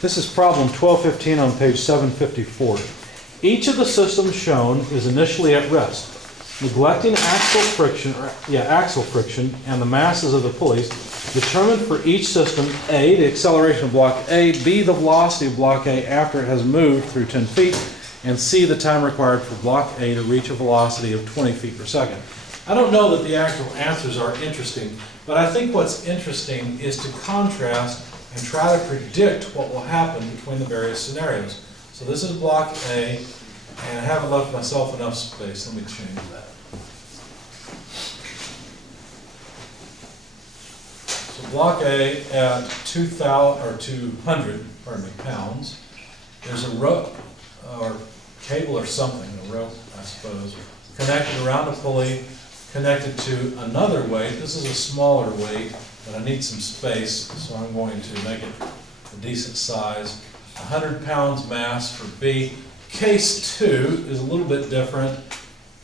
This is problem 1215 on page 754. Each of the systems shown is initially at rest. Neglecting axle friction and the masses of the pulleys, determine for each system A, the acceleration of block A, B, the velocity of block A after it has moved through 10 feet, and C, the time required for block A to reach a velocity of 20 feet per second. I don't know that the actual answers are interesting, but I think what's interesting is to contrast and try to predict what will happen between the various scenarios. So this is block A, and I haven't left myself enough space. Let me change that. So block A at 200 pounds. There's a rope or cable or something, a rope, I suppose, connected around a pulley, connected to another weight. This is a smaller weight, but I need some space, so I'm going to make it a decent size. 100 pounds mass for B. Case 2 is a little bit different.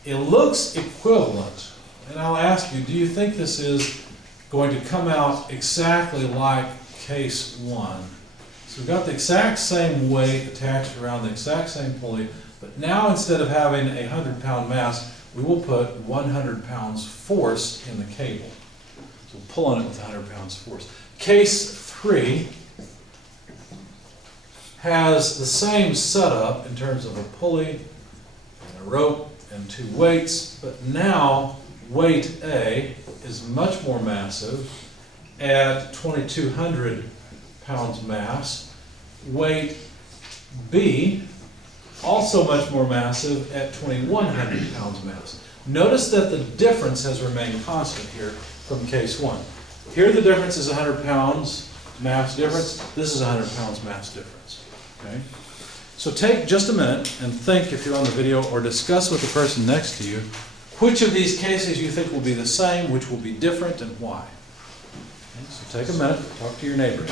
It looks equivalent, and I'll ask you, do you think this is going to come out exactly like case 1? So we've got the exact same weight attached around the exact same pulley, but now instead of having a 100-pound mass, we will put 100 pounds force in the cable. So we'll pull on it with 100 pounds force. Case 3 has the same setup in terms of a pulley and a rope and 2 weights, but now weight A is much more massive at 2,200 pounds mass. Weight B, also much more massive at 2,100 pounds mass. Notice that the difference has remained constant here from case 1. Here the difference is 100 pounds mass difference. This is 100 pounds mass difference. Okay? So take just a minute and think, if you're on the video, or discuss with the person next to you, which of these cases you think will be the same, which will be different, and why. Okay, so take a minute, talk to your neighbors.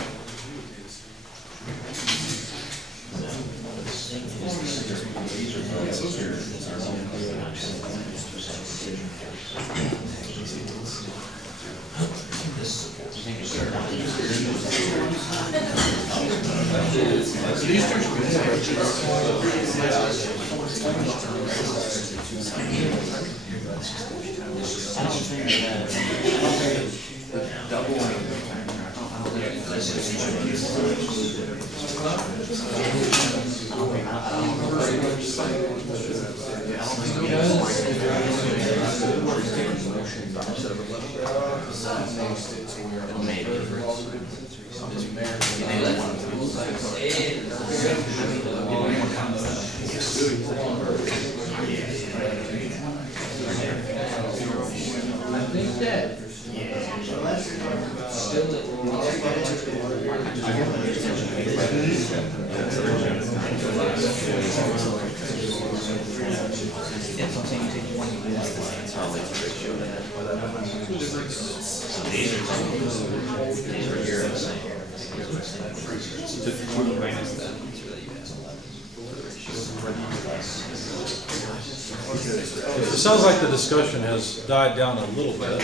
It sounds like the discussion has died down a little bit.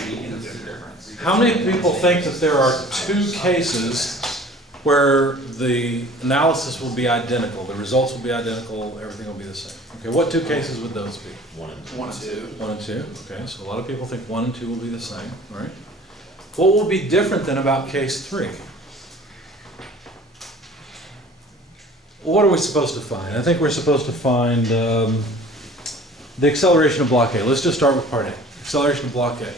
How many people think that there are 2 cases where the analysis will be identical, the results will be identical, everything will be the same? Okay, what 2 cases would those be? 1 and 2. 1 and 2, okay, so a lot of people think 1 and 2 will be the same, all right? What will be different than about case 3? What are we supposed to find? I think we're supposed to find the acceleration of block A. Let's just start with part A, acceleration of block A.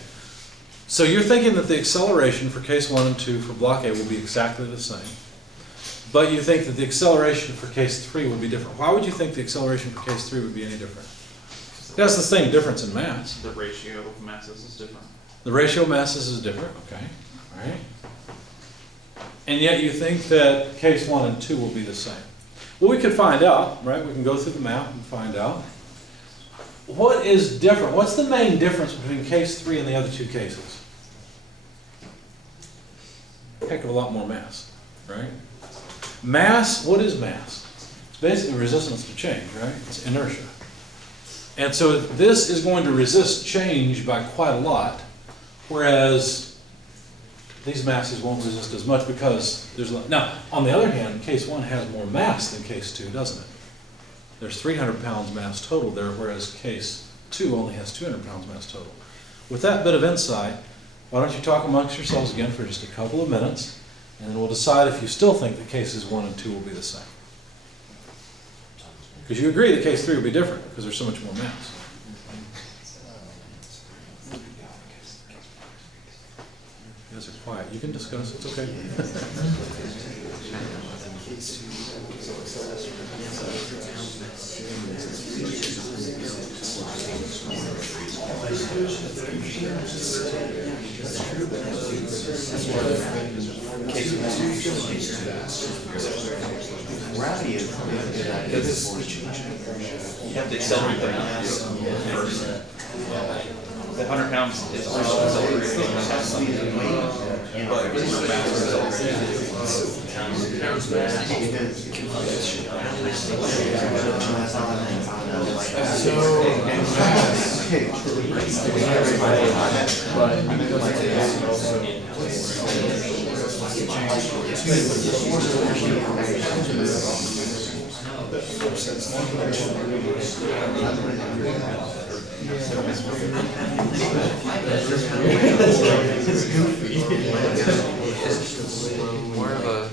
So you're thinking that the acceleration for case 1 and 2 for block A will be exactly the same, but you think that the acceleration for case 3 would be different. Why would you think the acceleration for case 3 would be any different? It has the same difference in mass. The ratio of masses is different. The ratio of masses is different, okay, all right. And yet you think that case 1 and 2 will be the same. Well, we could find out, right? We can go through the map and find out. What is different? What's the main difference between case 3 and the other 2 cases? Heck of a lot more mass, right? Mass, what is mass? It's basically resistance to change, right? It's inertia. And so this is going to resist change by quite a lot, whereas these masses won't resist as much because there's, now, on the other hand, case 1 has more mass than case 2, doesn't it? There's 300 pounds mass total there, whereas case 2 only has 200 pounds mass total. With that bit of insight, why don't you talk amongst yourselves again for just a couple of minutes, and then we'll decide if you still think that cases 1 and 2 will be the same. Because you agree that case 3 will be different, because there's so much more mass. You guys are quiet. You can discuss. It's okay. Gravity is You have to accelerate the mass first. The 100 pounds is also accelerating. But it's more mass more of a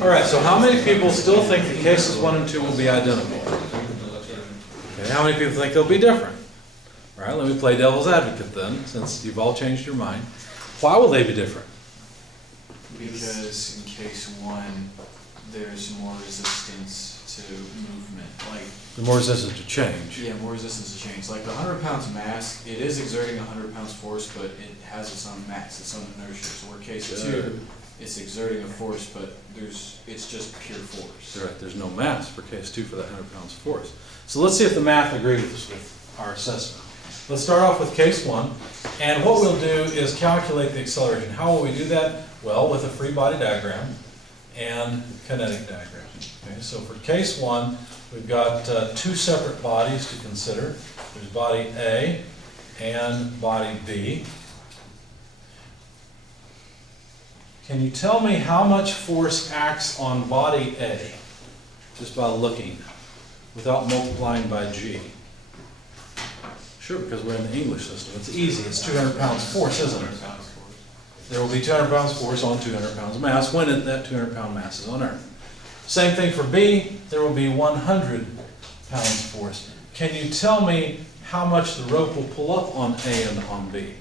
All right, so how many people still think that cases 1 and 2 will be identical? Okay, how many people think they'll be different? All right, let me play devil's advocate then, since you've all changed your mind. Why will they be different? Because in case 1, there's more resistance to movement. Like, The more resistance to change. yeah, more resistance to change. Like the 100 pounds mass, it is exerting 100 pounds force, but it has its own mass, its own inertia. So where case 2, it's exerting a force, but it's just pure force. Right, there's no mass for case 2 for that 100 pounds force. So let's see if the math agrees with our assessment. Let's start off with case 1, and what we'll do is calculate the acceleration. How will we do that? Well, with a free body diagram and kinetic diagram. Okay, so for case 1, we've got 2 separate bodies to consider. There's body A and body B. Can you tell me how much force acts on body A, just by looking, without multiplying by G? Sure, because we're in the English system. It's easy. It's 200 pounds force, isn't it? There will be 200 pounds force on 200 pounds mass when that 200 pound mass is on Earth. Same thing for B. There will be 100 pounds force. Can you tell me how much the rope will pull up on A and on B?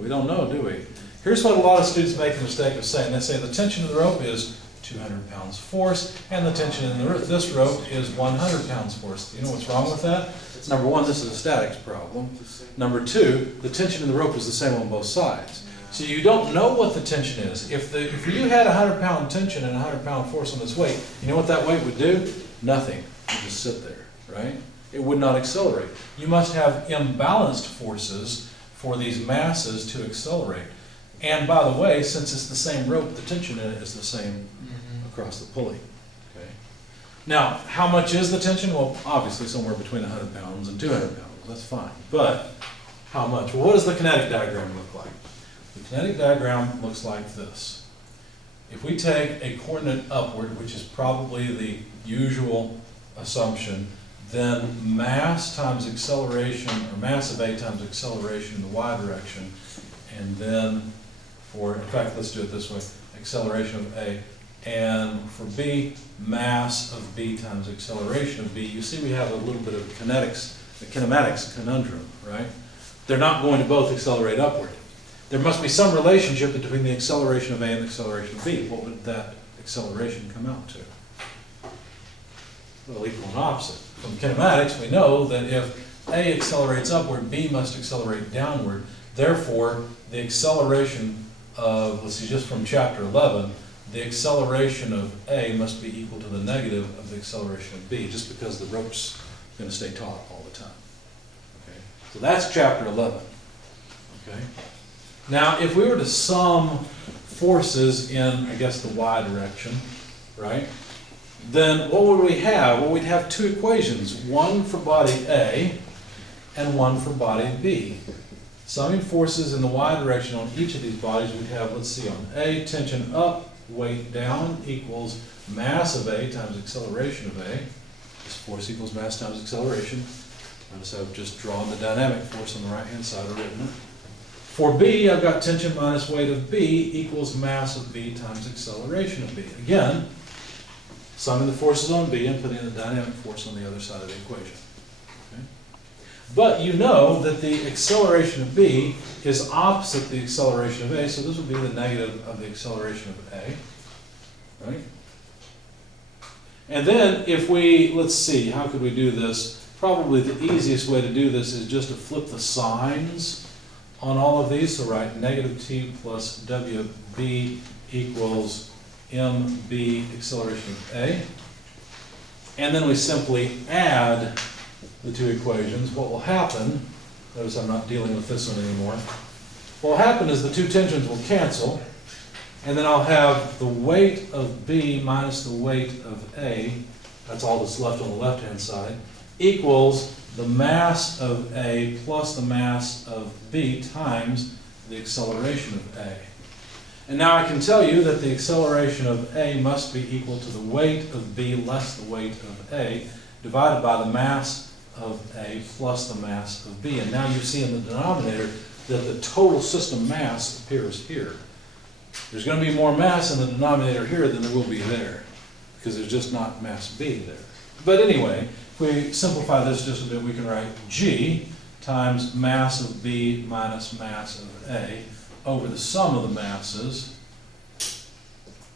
We don't know, do we? Here's what a lot of students make the mistake of saying. They say the tension of the rope is 200 pounds force, and the tension in this rope is 100 pounds force. You know what's wrong with that? Number 1, this is a statics problem. Number 2, the tension in the rope is the same on both sides. So you don't know what the tension is. If you had 100 pound tension and 100 pound force on this weight, you know what that weight would do? Nothing. It would just sit there, right? It would not accelerate. You must have imbalanced forces for these masses to accelerate. And by the way, since it's the same rope, the tension in it is the same across the pulley. Okay. Now, how much is the tension? Well, obviously somewhere between 100 pounds and 200 pounds. That's fine. But how much? Well, what does the kinetic diagram look like? The kinetic diagram looks like this. If we take a coordinate upward, which is probably the usual assumption, then mass times acceleration, or mass of A times acceleration in the y direction, and then in fact, let's do it this way, acceleration of A, and for B, mass of B times acceleration of B. You see we have a little bit of kinematics conundrum, right? They're not going to both accelerate upward. There must be some relationship between the acceleration of A and the acceleration of B. What would that acceleration come out to? Well, equal and opposite. From kinematics, we know that if A accelerates upward, B must accelerate downward. Therefore, the acceleration of, let's see, just from chapter 11, the acceleration of A must be equal to the negative of the acceleration of B, just because the rope's going to stay taut all the time. Okay? So that's chapter 11. Okay? Now, if we were to sum forces in, I guess, the y direction, right? Then what would we have? Well, we'd have two equations, one for body A and one for body B. Summing forces in the y direction on each of these bodies, we'd have, let's see, on A, tension up, weight down equals mass of A times acceleration of A. This force equals mass times acceleration. Notice I've just drawn the dynamic force on the right-hand side or written it. For B, I've got tension minus weight of B equals mass of B times acceleration of B. Again, summing the forces on B and putting the dynamic force on the other side of the equation. Okay? But you know that the acceleration of B is opposite the acceleration of A, so this would be the negative of the acceleration of A. Right? And then if we, let's see, how could we do this? Probably the easiest way to do this is just to flip the signs on all of these. So write negative t plus wb equals mb acceleration of A. And then we simply add the two equations. What will happen, notice I'm not dealing with this one anymore. What will happen is the two tensions will cancel, and then I'll have the weight of B minus the weight of A, that's all that's left on the left-hand side, equals the mass of A plus the mass of B times the acceleration of A. And now I can tell you that the acceleration of A must be equal to the weight of B less the weight of A divided by the mass of A plus the mass of B. And now you see in the denominator that the total system mass appears here. There's going to be more mass in the denominator here than there will be there, because there's just not mass B there. But anyway, if we simplify this just a bit, we can write G times mass of B minus mass of A over the sum of the masses.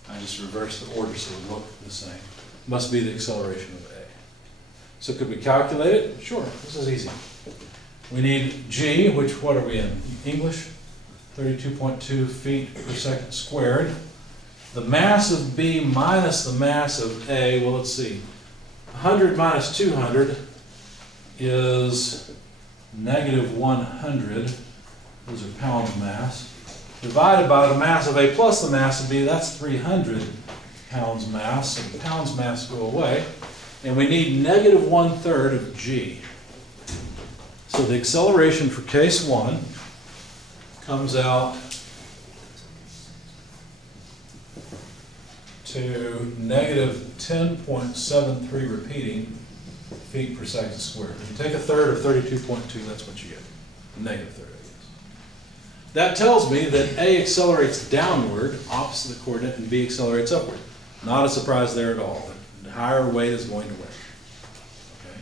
I just reversed the order so it would look the same. Must be the acceleration of A. So could we calculate it? Sure, this is easy. We need G, which, what are we in? English? 32.2 feet per second squared. The mass of B minus the mass of A, well, let's see. 100 minus 200 is negative 100. Those are pounds mass. Divided by the mass of A plus the mass of B, that's 300 pounds mass. So the pounds mass go away. And we need negative 1/3 of G. So the acceleration for case 1 comes out to negative 10.73 repeating feet per second squared. If you take 1/3 of 32.2, that's what you get. Negative 1/3, I guess. That tells me that A accelerates downward, opposite the coordinate, and B accelerates upward. Not a surprise there at all. The higher weight is going to win. Okay.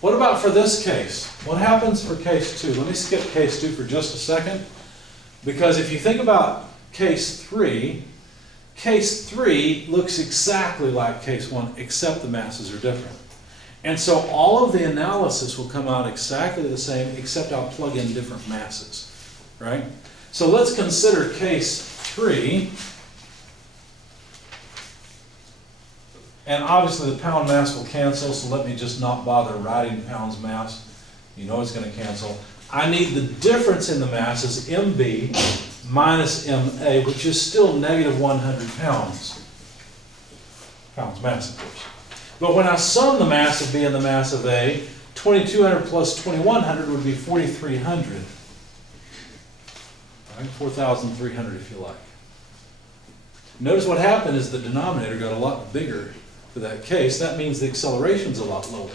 What about for this case? What happens for case 2? Let me skip case 2 for just a second, because if you think about case 3 looks exactly like case 1, except the masses are different. And so all of the analysis will come out exactly the same, except I'll plug in different masses, right? So let's consider case 3. And obviously the pound mass will cancel, so let me just not bother writing pounds mass. You know it's going to cancel. I need the difference in the masses, MB minus MA, which is still negative 100 pounds. Pounds mass, of course. But when I sum the mass of B and the mass of A, 2200 plus 2100 would be 4300. Right? 4,300 if you like. Notice what happened is the denominator got a lot bigger for that case. That means the acceleration's a lot lower.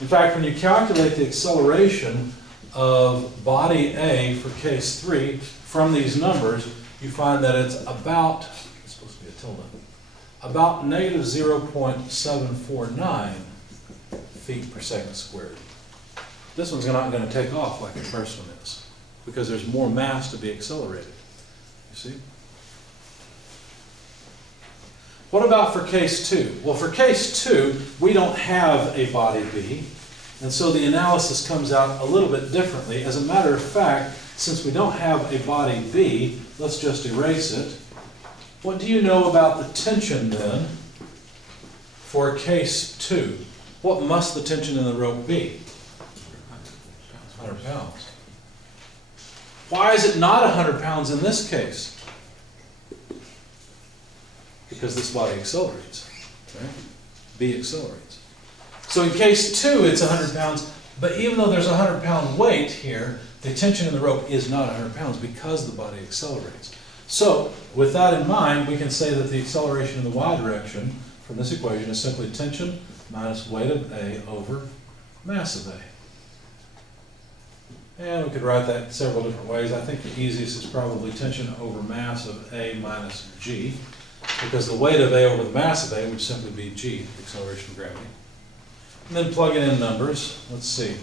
In fact, when you calculate the acceleration of body A for case 3 from these numbers, you find that it's about, it's supposed to be a tilde, about negative 0.749 feet per second squared. This one's not going to take off like the first one is, because there's more mass to be accelerated. You see? What about for case 2? Well, for case 2, we don't have a body B, and so the analysis comes out a little bit differently. As a matter of fact, since we don't have a body B, let's just erase it. What do you know about the tension then for case 2? What must the tension in the rope be? 100 pounds. Why is it not 100 pounds in this case? because this body accelerates, okay? B accelerates. So in case 2, it's 100 pounds, but even though there's a 100-pound weight here, the tension in the rope is not 100 pounds because the body accelerates. So with that in mind, we can say that the acceleration in the y direction from this equation is simply tension minus weight of A over mass of A. And we could write that several different ways. I think the easiest is probably tension over mass of A minus G, because the weight of A over the mass of A would simply be G, the acceleration of gravity. And then plugging in numbers, let's see.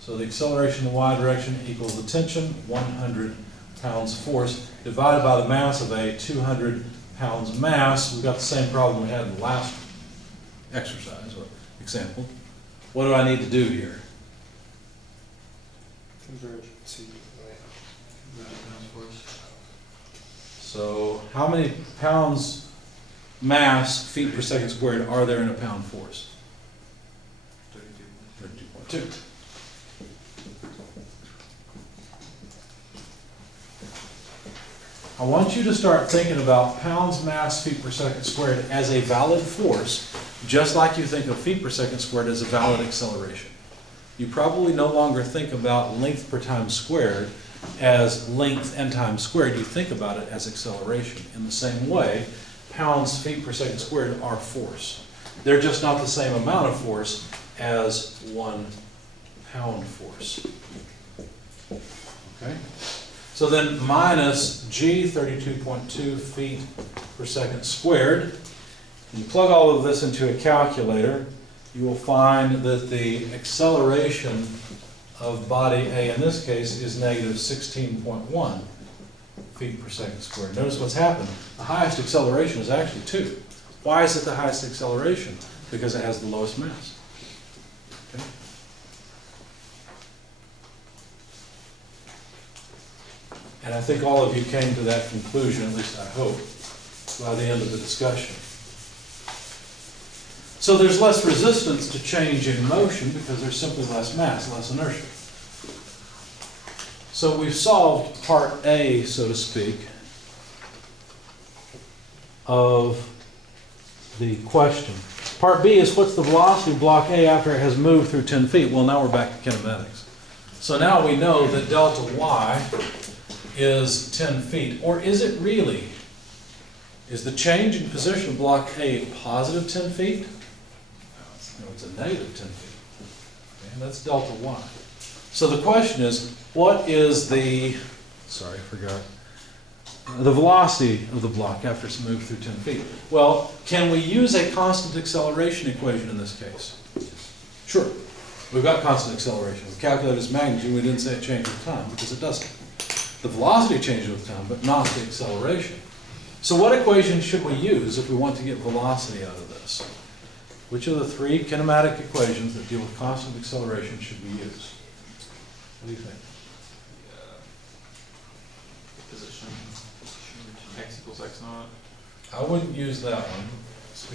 So the acceleration in the y direction equals the tension, 100 pounds force, divided by the mass of A, 200 pounds mass. We've got the same problem we had in the last exercise or example. What do I need to do here? Converge to So how many pounds mass, feet per second squared, are there in a pound force? 32.2. I want you to start thinking about pounds mass, feet per second squared as a valid force, just like you think of feet per second squared as a valid acceleration. You probably no longer think about length per time squared as length and time squared. You think about it as acceleration. In the same way, pounds feet per second squared are force. They're just not the same amount of force as 1 pound force. Okay? So then minus G, 32.2 feet per second squared. When you plug all of this into a calculator, you will find that the acceleration of body A in this case is negative 16.1 feet per second squared. Notice what's happened. The highest acceleration is actually 2. Why is it the highest acceleration? Because it has the lowest mass. Okay. And I think all of you came to that conclusion, at least I hope, by the end of the discussion. So there's less resistance to change in motion because there's simply less mass, less inertia. So we've solved part A, so to speak, of the question. Part B is what's the velocity of block A after it has moved through 10 feet? Well, now we're back to kinematics. So now we know that delta Y is 10 feet. Or is it really? Is the change in position of block A positive 10 feet? No, it's a negative 10 feet. Okay, and that's delta Y. So the question is, what is the, sorry, I forgot, the velocity of the block after it's moved through 10 feet? Well, can we use a constant acceleration equation in this case? Sure. We've got constant acceleration. We calculated its magnitude. We didn't say it changed with time because it doesn't. The velocity changes with time, but not the acceleration. So what equation should we use if we want to get velocity out of this? Which of the 3 kinematic equations that deal with constant acceleration should we use? What do you think? Position. X equals X naught. I wouldn't use that one,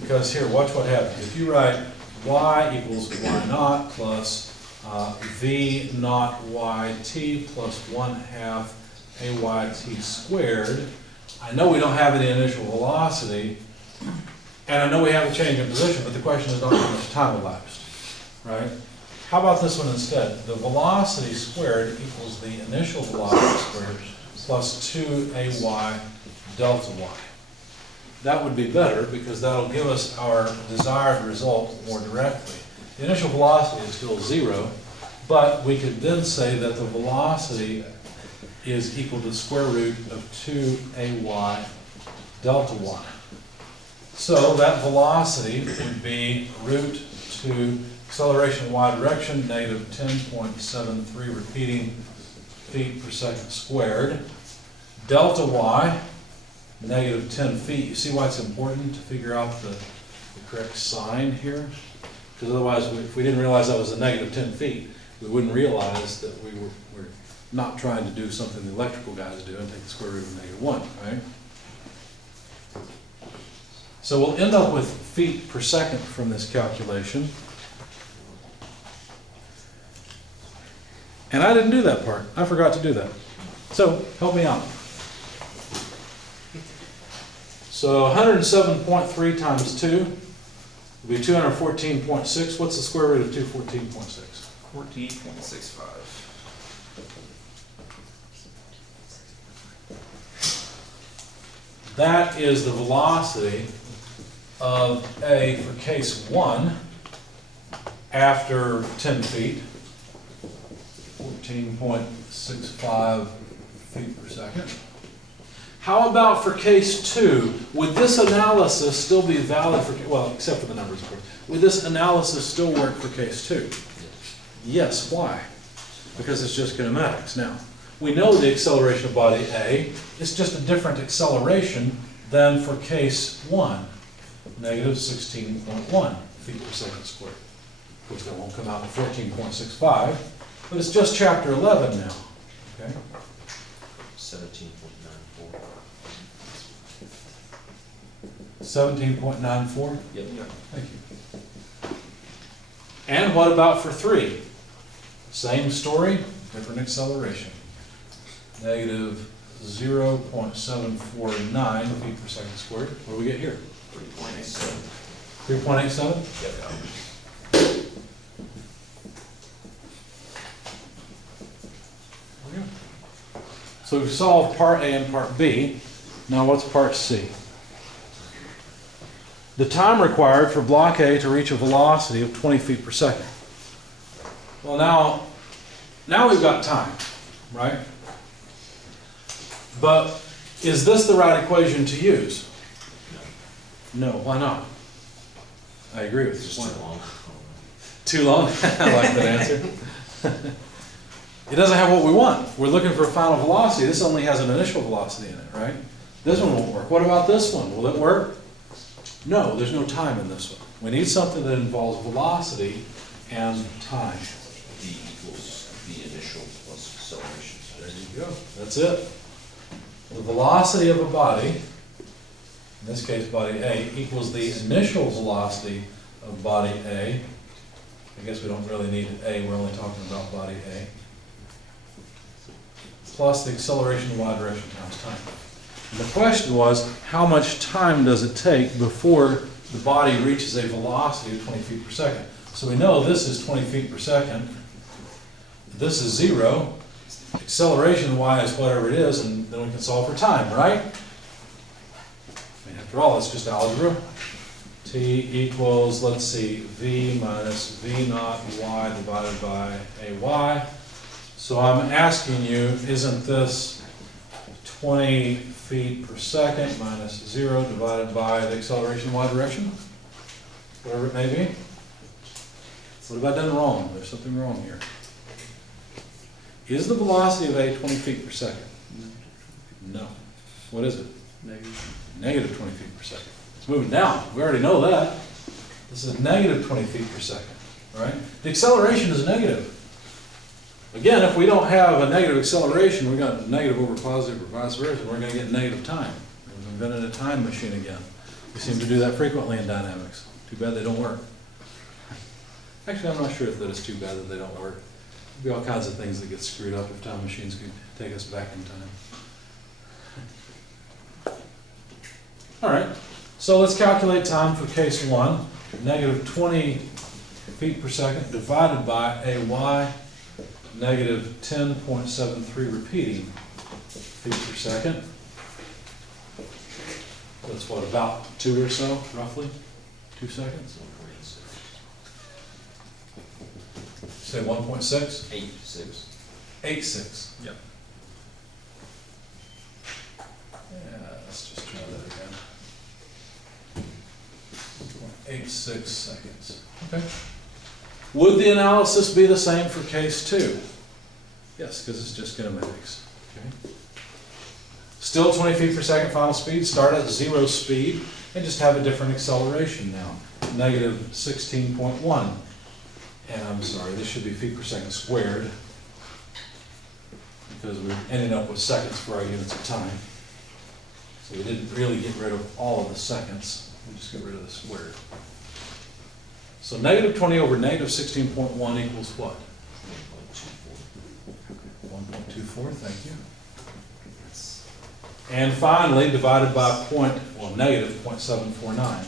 because here, watch what happens. If you write y equals y naught plus v naught yt plus 1/2 ayt squared, I know we don't have any initial velocity, and I know we have a change in position, but the question is not how much time elapsed, right? How about this one instead? The velocity squared equals the initial velocity squared plus 2ay delta y. That would be better because that'll give us our desired result more directly. The initial velocity is still 0, but we could then say that the velocity is equal to the square root of 2ay delta y. So that velocity would be root 2 acceleration in y direction, negative 10.73 repeating feet per second squared. Delta y, negative 10 feet. You see why it's important to figure out the correct sign here? Because otherwise, if we didn't realize that was a negative 10 feet, we wouldn't realize that we were not trying to do something the electrical guys do and take the square root of -1, right? So we'll end up with feet per second from this calculation. And I didn't do that part. I forgot to do that. So help me out. So 107.3 times 2 would be 214.6. What's the square root of 214.6? 14.65. That is the velocity of A for case 1 after 10 feet, 14.65 feet per second. How about for case 2? Would this analysis still be valid for, well, except for the numbers, of course. Would this analysis still work for case 2? Yes, why? Because it's just kinematics. Now, we know the acceleration of body A is just a different acceleration than for case 1, negative 16.1 feet per second squared. Of course, that won't come out to 14.65, but it's just chapter 11 now. Okay? 17.94. 17.94? Yep. Thank you. And what about for 3? Same story, different acceleration. Negative 0.749 feet per second squared. What do we get here? 3.87. 3.87? Yep. There we go. So we've solved part A and part B. Now what's part C? The time required for block A to reach a velocity of 20 feet per second. Well, now we've got time, right? But is this the right equation to use? No, why not? I agree with you. It's Why just not? too long. Too long? I like that answer. It doesn't have what we want. We're looking for a final velocity. This only has an initial velocity in it, right? This one won't work. What about this one? Will it work? No, there's no time in this one. We need something that involves velocity and time. V equals the initial plus acceleration. There you go. That's it. The velocity of a body, in this case body A, equals the initial velocity of body A. I guess we don't really need A, we're only talking about body A. Plus the acceleration in y direction times time. And the question was, how much time does it take before the body reaches a velocity of 20 feet per second? So we know this is 20 feet per second. This is 0. Acceleration y is whatever it is, and then we can solve for time, right? I mean, after all, it's just algebra. T equals, let's see, v minus v naught y divided by ay. So I'm asking you, isn't this 20 feet per second minus 0 divided by the acceleration in y direction? Whatever it may be. What have I done wrong? There's something wrong here. Is the velocity of A 20 feet per second? No. What is it? Negative 20 feet per second. It's moving down. We already know that. This is negative 20 feet per second, right? The acceleration is negative. Again, if we don't have a negative acceleration, we've got negative over positive or vice versa, we're going to get negative time. We've invented a time machine again. We seem to do that frequently in dynamics. Too bad they don't work. Actually, I'm not sure that it's too bad that they don't work. There'll be all kinds of things that get screwed up if time machines could take us back in time. All right, so let's calculate time for case 1. Negative 20 feet per second divided by AY, negative 10.73 repeating feet per second. That's what, about 2 or so, roughly? 2 seconds? Say 1.6? 8.6. 8.6. Yep. Yeah, let's just try that again. 8.6 seconds. Okay. Would the analysis be the same for case 2? Yes, because it's just kinematics. Okay. Still 20 feet per second final speed. Start at 0 speed and just have a different acceleration now. Negative 16.1. And I'm sorry, this should be feet per second squared because we're ending up with seconds for our units of time. So we didn't really get rid of all of the seconds. We just get rid of the squared. So negative 20 over negative 16.1 equals what? 1.24, thank you. And finally, divided by negative 0.749.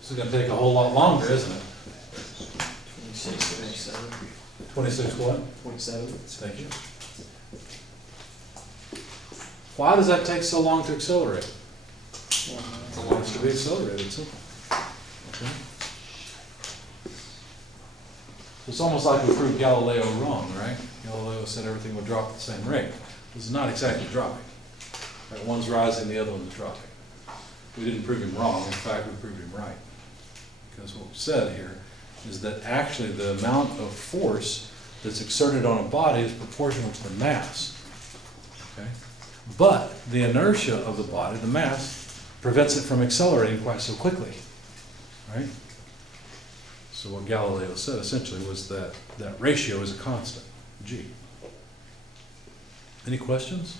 This is gonna take a whole lot longer, isn't it? 26 what? 0.7. Thank you. Why does that take so long to accelerate? It wants to be accelerated, simple. Okay. It's almost like we proved Galileo wrong, right? Galileo said everything would drop at the same rate. This is not exactly dropping. Right, one's rising, the other one's dropping. We didn't prove him wrong, in fact, we proved him right. Because what we said here is that actually the amount of force that's exerted on a body is proportional to the mass. Okay? But the inertia of the body, the mass, prevents it from accelerating quite so quickly. Right? So what Galileo said essentially was that that ratio is a constant, G. Any questions?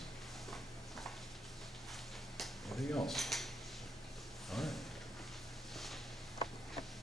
Anything else? All right.